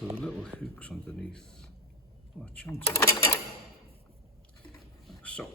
So the little hooks underneath are chanted. Like so.